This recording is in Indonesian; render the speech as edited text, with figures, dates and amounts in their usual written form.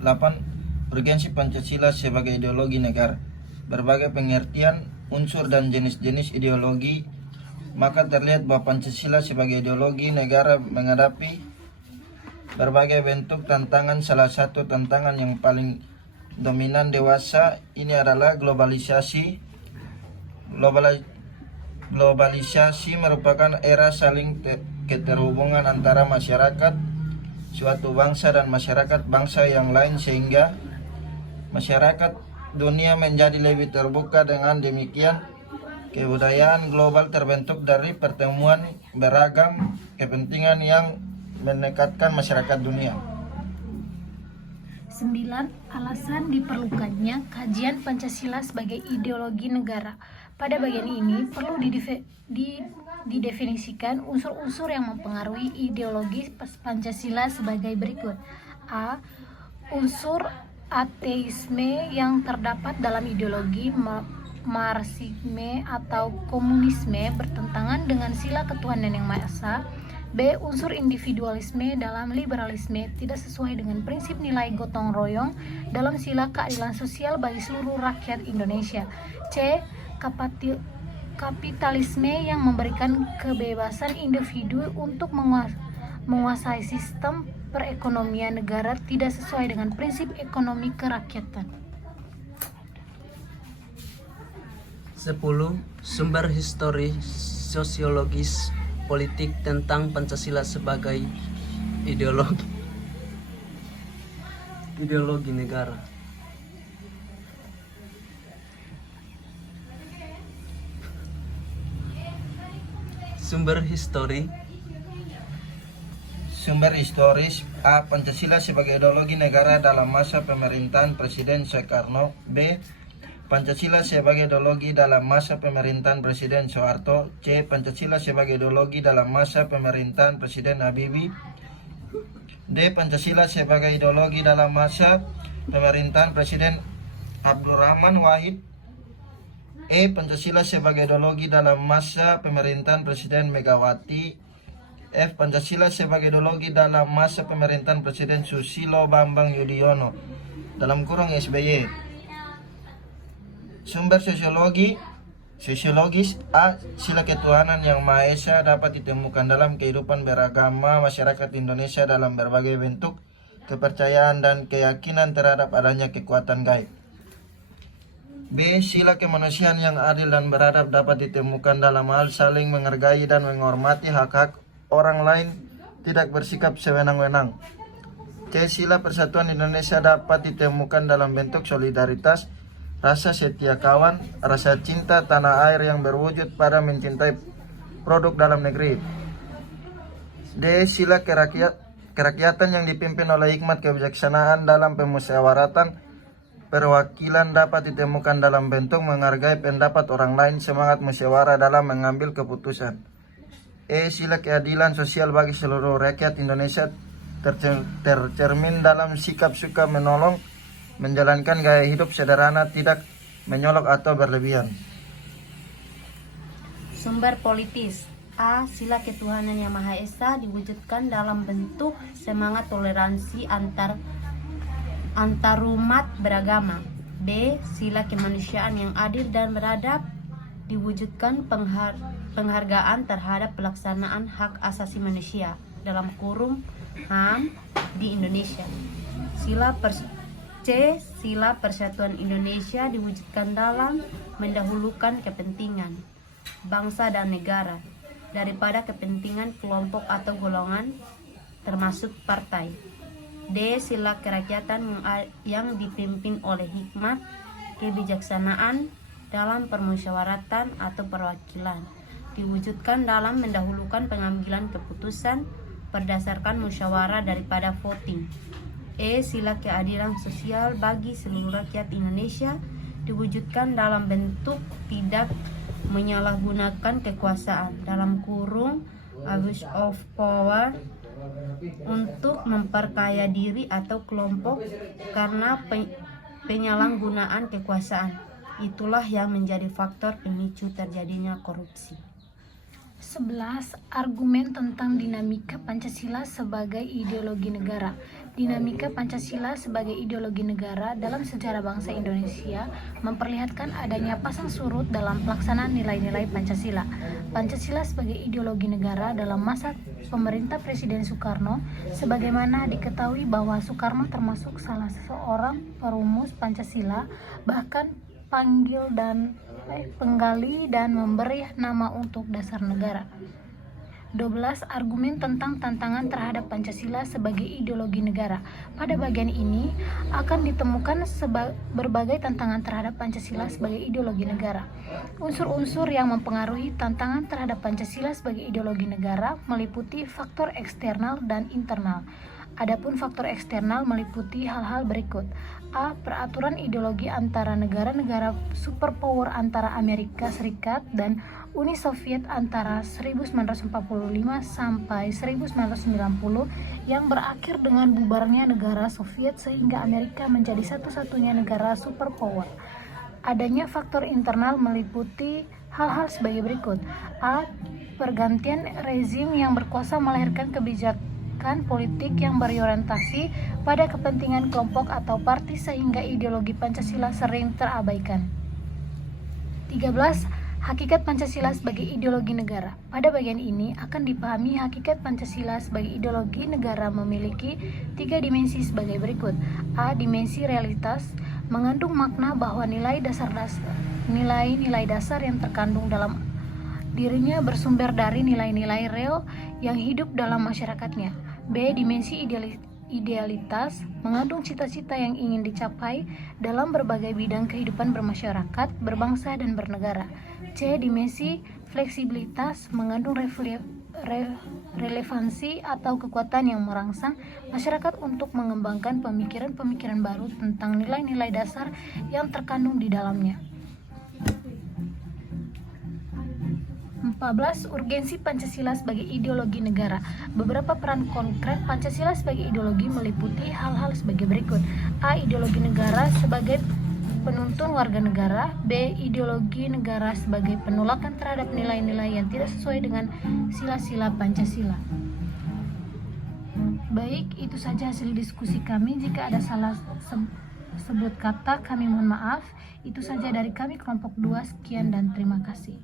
8. Urgensi Pancasila sebagai ideologi negara. Berbagai pengertian, unsur dan jenis-jenis ideologi, maka terlihat bahwa Pancasila sebagai ideologi negara menghadapi berbagai bentuk tantangan. Salah satu tantangan yang paling dominan dewasa ini adalah globalisasi. Globalisasi merupakan era saling keterhubungan antara masyarakat suatu bangsa dan masyarakat bangsa yang lain, sehingga masyarakat dunia menjadi lebih terbuka. Dengan demikian, kebudayaan global terbentuk dari pertemuan beragam kepentingan yang mendekatkan masyarakat dunia. 9. Alasan diperlukannya kajian Pancasila sebagai ideologi negara. Pada bagian ini perlu didefinisikan unsur-unsur yang mempengaruhi ideologi Pancasila sebagai berikut. A. Unsur ateisme yang terdapat dalam ideologi Marxisme atau komunisme bertentangan dengan sila ketuhanan yang Maha Esa. B. Unsur individualisme dalam liberalisme tidak sesuai dengan prinsip nilai gotong royong dalam sila keadilan sosial bagi seluruh rakyat Indonesia. C. Kapitalisme yang memberikan kebebasan individu untuk menguasai sistem perekonomian negara tidak sesuai dengan prinsip ekonomi kerakyatan. 10. Sumber histori sosiologis politik tentang Pancasila sebagai ideologi negara. Sumber historis. A. Pancasila sebagai ideologi negara dalam masa pemerintahan Presiden Soekarno. B. Pancasila sebagai ideologi dalam masa pemerintahan Presiden Soeharto. C. Pancasila sebagai ideologi dalam masa pemerintahan Presiden Habibie. D. Pancasila sebagai ideologi dalam masa pemerintahan Presiden Abdurrahman Wahid. E. Pancasila sebagai ideologi dalam masa pemerintahan Presiden Megawati. F. Pancasila sebagai ideologi dalam masa pemerintahan Presiden Susilo Bambang Yudhoyono (SBY). Sumber sosiologis. A. Sila ketuhanan yang Maha Esa dapat ditemukan dalam kehidupan beragama masyarakat Indonesia dalam berbagai bentuk kepercayaan dan keyakinan terhadap adanya kekuatan gaib. B. Sila kemanusiaan yang adil dan beradab dapat ditemukan dalam hal saling menghargai dan menghormati hak-hak orang lain, tidak bersikap sewenang-wenang. C. Sila persatuan Indonesia dapat ditemukan dalam bentuk solidaritas, rasa setia kawan, rasa cinta tanah air yang berwujud pada mencintai produk dalam negeri. D. Sila kerakyatan yang dipimpin oleh hikmat kebijaksanaan dalam pemusyawaratan perwakilan dapat ditemukan dalam bentuk menghargai pendapat orang lain, semangat musyawarah dalam mengambil keputusan. E. Sila keadilan sosial bagi seluruh rakyat Indonesia tercermin dalam sikap suka menolong, menjalankan gaya hidup sederhana, tidak menyolok atau berlebihan. Sumber politis. A. Sila ketuhanan yang Maha Esa diwujudkan dalam bentuk semangat toleransi antarumat beragama. B. Sila kemanusiaan yang adil dan beradab diwujudkan penghargaan terhadap pelaksanaan hak asasi manusia (HAM) di Indonesia. C. Sila persatuan Indonesia diwujudkan dalam mendahulukan kepentingan bangsa dan negara daripada kepentingan kelompok atau golongan termasuk partai. D. Sila kerakyatan yang dipimpin oleh hikmat kebijaksanaan dalam permusyawaratan atau perwakilan diwujudkan dalam mendahulukan pengambilan keputusan berdasarkan musyawarah daripada voting. E. Sila keadilan sosial bagi seluruh rakyat Indonesia diwujudkan dalam bentuk tidak menyalahgunakan kekuasaan (abuse of power) untuk memperkaya diri atau kelompok karena penyalahgunaan kekuasaan. Itulah yang menjadi faktor pemicu terjadinya korupsi. 11. Argumen tentang dinamika Pancasila sebagai ideologi negara. Dinamika Pancasila sebagai ideologi negara dalam sejarah bangsa Indonesia memperlihatkan adanya pasang surut dalam pelaksanaan nilai-nilai Pancasila. Pancasila sebagai ideologi negara dalam masa pemerintah Presiden Soekarno, sebagaimana diketahui bahwa Soekarno termasuk salah seorang perumus Pancasila, bahkan penggali dan memberi nama untuk dasar negara. 12. Argumen tentang tantangan terhadap Pancasila sebagai ideologi negara. Pada bagian ini akan ditemukan berbagai tantangan terhadap Pancasila sebagai ideologi negara. Unsur-unsur yang mempengaruhi tantangan terhadap Pancasila sebagai ideologi negara meliputi faktor eksternal dan internal. Adapun faktor eksternal meliputi hal-hal berikut. A. Peraturan ideologi antara negara-negara superpower antara Amerika Serikat dan Uni Soviet antara 1945 sampai 1990 yang berakhir dengan bubarnya negara Soviet sehingga Amerika menjadi satu-satunya negara superpower. Adanya faktor internal meliputi hal-hal sebagai berikut. A. Pergantian rezim yang berkuasa melahirkan kebijakan politik yang berorientasi pada kepentingan kelompok atau parti sehingga ideologi Pancasila sering terabaikan. 13. Hakikat Pancasila sebagai ideologi negara. Pada bagian ini akan dipahami hakikat Pancasila sebagai ideologi negara memiliki 3 dimensi sebagai berikut. A. Dimensi realitas, mengandung makna bahwa nilai dasar yang terkandung dalam dirinya bersumber dari nilai-nilai real yang hidup dalam masyarakatnya. B. Dimensi idealitas, mengandung cita-cita yang ingin dicapai dalam berbagai bidang kehidupan bermasyarakat, berbangsa, dan bernegara. C. Dimensi fleksibilitas, mengandung relevansi atau kekuatan yang merangsang masyarakat untuk mengembangkan pemikiran-pemikiran baru tentang nilai-nilai dasar yang terkandung di dalamnya. 14. Urgensi Pancasila sebagai ideologi negara. Beberapa peran konkret Pancasila sebagai ideologi meliputi hal-hal sebagai berikut. A. Ideologi negara sebagai penuntun warga negara. B. Ideologi negara sebagai penolakan terhadap nilai-nilai yang tidak sesuai dengan sila-sila Pancasila. Baik, itu saja hasil diskusi kami. Jika ada salah sebut kata, kami mohon maaf. Itu saja dari kami kelompok 2. Sekian dan terima kasih.